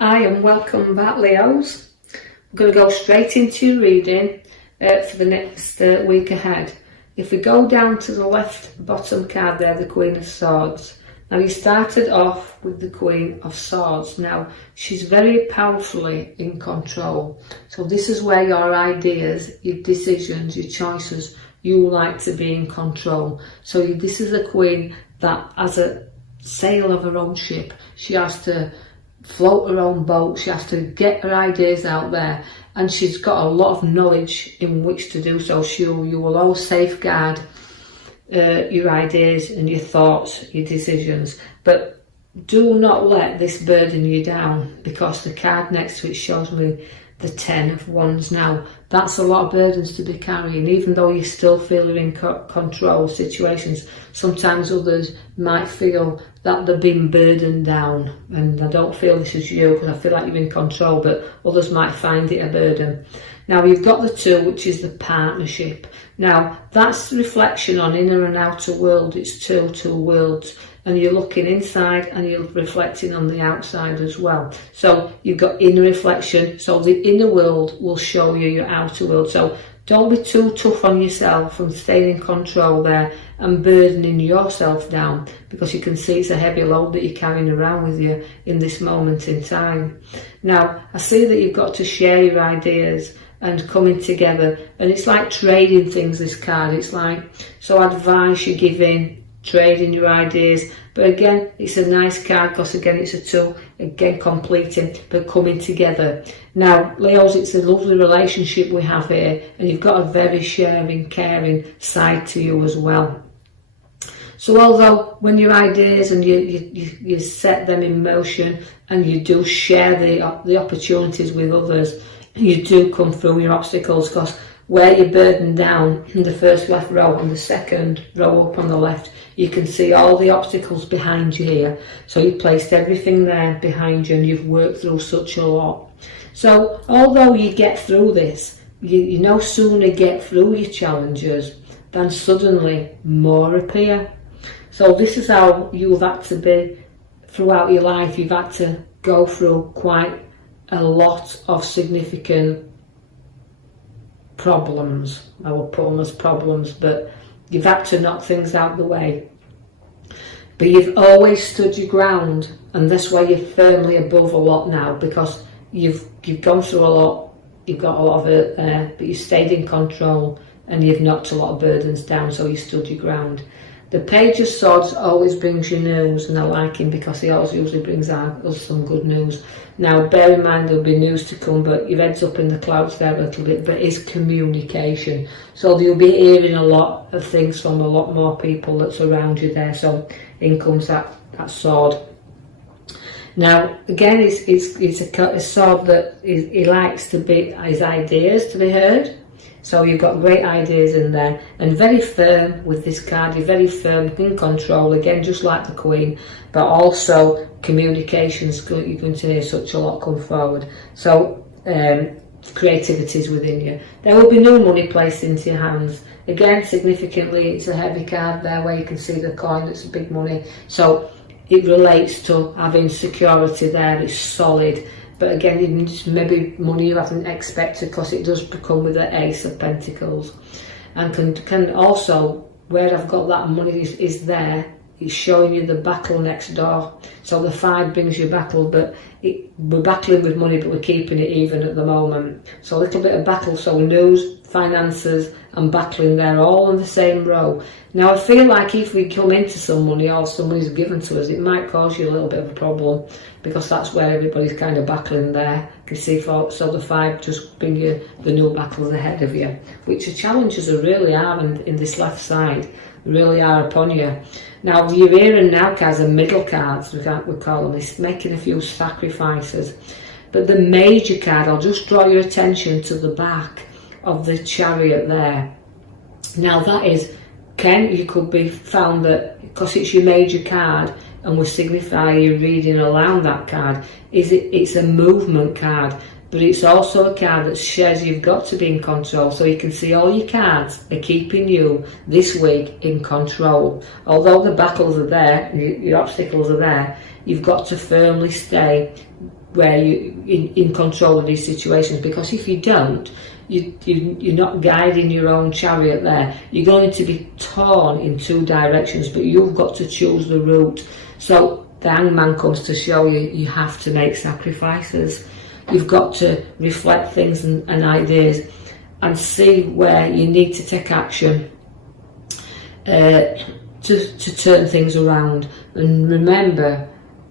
Hi and welcome back, Leos. I'm going to go straight into your reading for the next week ahead. If we go down to the left bottom card there, the Queen of Swords. Now you started off with the Queen of Swords. Now she's very powerfully in control. So this is where your ideas, your decisions, your choices, you like to be in control. So this is a queen that has a sail of her own ship. She has to float her own boat, she has to get her ideas out there, and she's got a lot of knowledge in which to do so. You will always safeguard your ideas and your thoughts, your decisions, but do not let this burden you down, because the card next to it shows me the 10 of Wands. Now that's a lot of burdens to be carrying, even though you still feel you're in control situations. Sometimes others might feel that they're being burdened down, and I don't feel this is you, because I feel like you're in control, but others might find it a burden. Now you've got the 2, which is the partnership. Now that's reflection on inner and outer world. It's two worlds, and you're looking inside and you're reflecting on the outside as well. So you've got inner reflection, so the inner world will show you your outer world. So don't be too tough on yourself and staying in control there and burdening yourself down, because you can see it's a heavy load that you're carrying around with you in this moment in time. Now I see that you've got to share your ideas and coming together, and it's like trading things, this card. It's like, so advice you're giving, trading your ideas, but again it's a nice card because again it's a 2, again completing but coming together. Now Leos, it's a lovely relationship we have here, and you've got a very sharing, caring side to you as well. So although when your ideas and you set them in motion and you do share the opportunities with others, you do come through your obstacles, because where you're burdened down in the first left row and the second row up on the left, you can see all the obstacles behind you here. So you've placed everything there behind you, and you've worked through such a lot. So although you get through this, you no sooner get through your challenges than suddenly more appear. So this is how you've had to be throughout your life. You've had to go through quite a lot of significant problems. I will put them as problems, but you've had to knock things out the way. But you've always stood your ground, and that's why you're firmly above a lot now, because you've gone through a lot, you've got a lot of it there, but you stayed in control and you've knocked a lot of burdens down, so you stood your ground. The Page of Swords always brings you news, and I like him because he always usually brings us some good news. Now bear in mind there'll be news to come, but your head's up in the clouds there a little bit, but it's communication. So you'll be hearing a lot of things from a lot more people that's around you there. So in comes that sword. Now again, it's a sword that he likes to be, his ideas to be heard. So you've got great ideas in there, and very firm with this card. You're very firm, in control, again just like the Queen, but also communications, you're going to hear such a lot come forward. So creativity is within you. There will be new money placed into your hands. Again, significantly, it's a heavy card there where you can see the coin, it's big money. So it relates to having security there, it's solid. But again, it's maybe money you haven't expected, because it does come with the Ace of Pentacles. And can also, where I've got that money is there, it's showing you the battle next door. So the 5 brings you battle, but we're battling with money, but we're keeping it even at the moment. So a little bit of battle, so news, finances and battling there, all in the same row. Now I feel like if we come into some money, or some money's given to us, it might cause you a little bit of a problem, because that's where everybody's kind of battling there. You can see, so the 5 just bring you the new battles ahead of you, which the challenges really are in this left side, really are upon you. Now your here and now cards are middle cards, we call them. It's making a few sacrifices. But the major card, I'll just draw your attention to the back of the Chariot there. Now that is, you could be found that, because it's your major card and will signify your reading around that card, it's a movement card, but it's also a card that says you've got to be in control. So you can see all your cards are keeping you this week in control. Although the battles are there, your obstacles are there, you've got to firmly stay where you in control of these situations, because if you don't, you're not guiding your own chariot there. You're going to be torn in two directions, but you've got to choose the route. So the hangman comes to show you have to make sacrifices. You've got to reflect things and ideas and see where you need to take action to turn things around. And remember,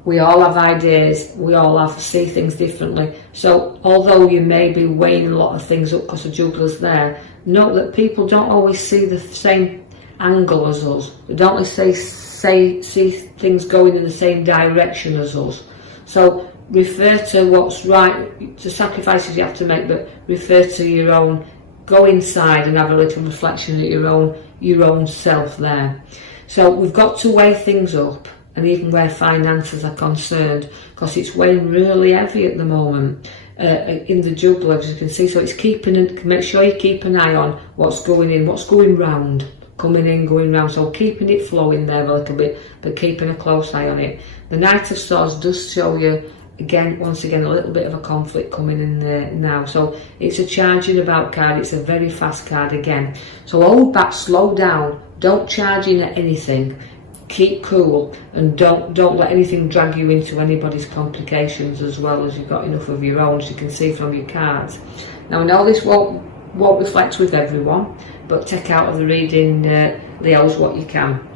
we all have ideas, we all see things differently. So although you may be weighing a lot of things up because the juggler's there, note that people don't always see the same angle as us. They don't always see things going in the same direction as us. So refer to what's right, to sacrifices you have to make, but refer to your own. Go inside and have a little reflection at your own self there. So we've got to weigh things up, and even where finances are concerned, because it's weighing really heavy at the moment in the juggler, as you can see. So it's make sure you keep an eye on what's going in, what's going round, coming in, going round. So keeping it flowing there a little bit, but keeping a close eye on it. The Knight of Swords does show you, once again, a little bit of a conflict coming in there now. So it's a charging about card. It's a very fast card again. So hold back, slow down. Don't charge in at anything. Keep cool, and don't let anything drag you into anybody's complications, as well as you've got enough of your own, as you can see from your cards. Now I know this won't reflect with everyone, but take out of the reading, Leos, what you can.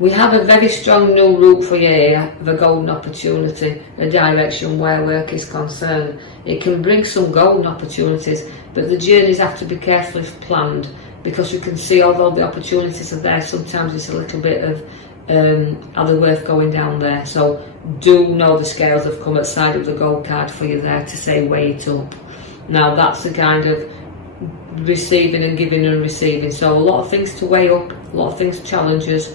We have a very strong new route for you here, of a golden opportunity, a direction where work is concerned. It can bring some golden opportunities, but the journeys have to be carefully planned, because you can see, although the opportunities are there, sometimes it's a little bit of are they worth going down there. So do know the scales have come at the side of the gold card for you there to say weigh it up. Now that's the kind of receiving and giving and receiving. So a lot of things to weigh up, a lot of things challenges,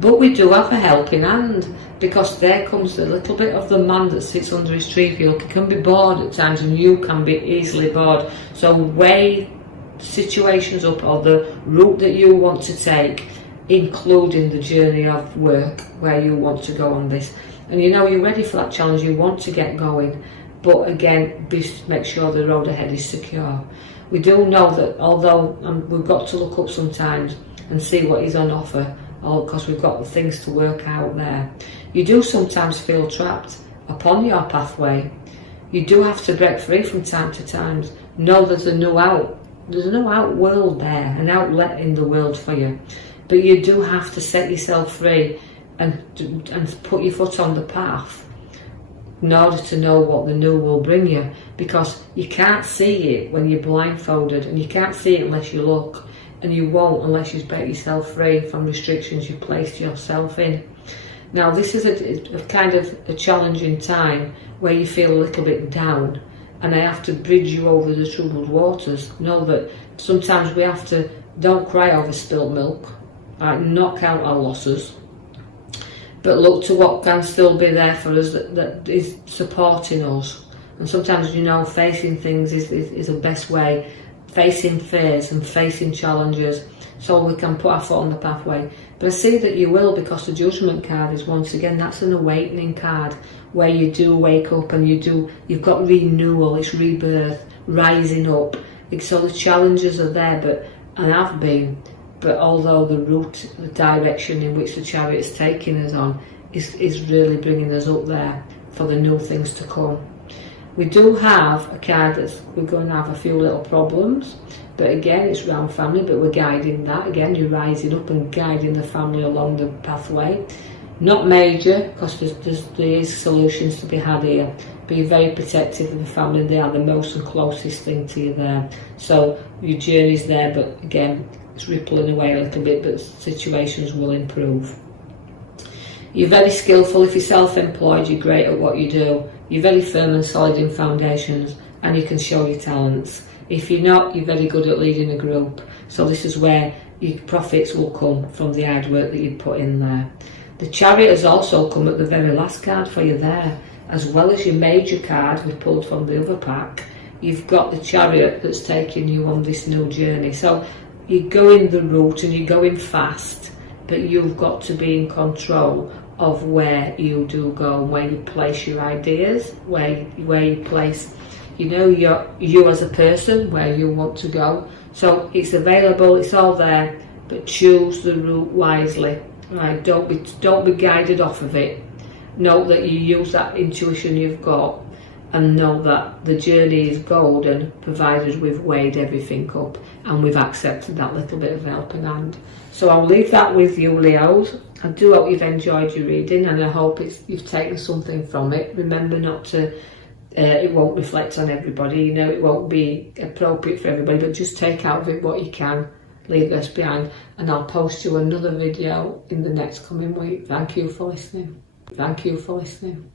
but we do have a helping hand, because there comes a little bit of the man that sits under his tree. If you look, he can be bored at times, and you can be easily bored. So weigh situations up, or the route that you want to take, including the journey of work where you want to go on this. And you know you're ready for that challenge, you want to get going, but again, make sure the road ahead is secure. We do know that although we've got to look up sometimes and see what is on offer, because we've got things to work out there, you do sometimes feel trapped upon your pathway. You do have to break free from time to time. Know there's a new out. There's no out world there, an outlet in the world for you, but you do have to set yourself free and put your foot on the path in order to know what the new will bring you, because you can't see it when you're blindfolded, and you can't see it unless you look, and you won't unless you break yourself free from restrictions you've placed yourself in. Now this is a kind of a challenging time where you feel a little bit down, and I have to bridge you over the troubled waters. Know that sometimes we have to, don't cry over spilt milk, not count our losses, but look to what can still be there for us that is supporting us. And sometimes, you know, facing things is the best way, facing fears and facing challenges, so we can put our foot on the pathway. But I see that you will, because the Judgment card is, once again, that's an awakening card, where you do wake up and you've got renewal, it's rebirth, rising up. So the challenges are there, and have been, but although the route, the direction in which the chariot's taking us on is really bringing us up there for the new things to come. We do have a card that's, we're going to have a few little problems, but again, it's around family, but we're guiding that. Again, you're rising up and guiding the family along the pathway. Not major, because there is solutions to be had here. Be very protective of the family. They are the most and closest thing to you there. So your journey's there, but again, it's rippling away a little bit, but situations will improve. You're very skillful. If you're self-employed, you're great at what you do. You're very firm and solid in foundations, and you can show your talents. If you're not, you're very good at leading a group. So this is where your profits will come from the hard work that you put in there. The Chariot has also come at the very last card for you there, as well as your major card we pulled from the other pack. You've got the Chariot that's taking you on this new journey. So you're going the route and you're going fast, but you've got to be in control of where you do go and where you place your ideas, where you place, you know, you as a person, where you want to go. So it's available, it's all there, but choose the route wisely. Right? Don't be guided off of it. Know that you use that intuition you've got, and know that the journey is golden, provided we've weighed everything up and we've accepted that little bit of helping hand. So I'll leave that with you, Leos. I do hope you've enjoyed your reading, and I hope you've taken something from it. Remember not to, it won't reflect on everybody, you know, it won't be appropriate for everybody, but just take out of it what you can, leave this behind, and I'll post you another video in the next coming week. Thank you for listening. Thank you for listening.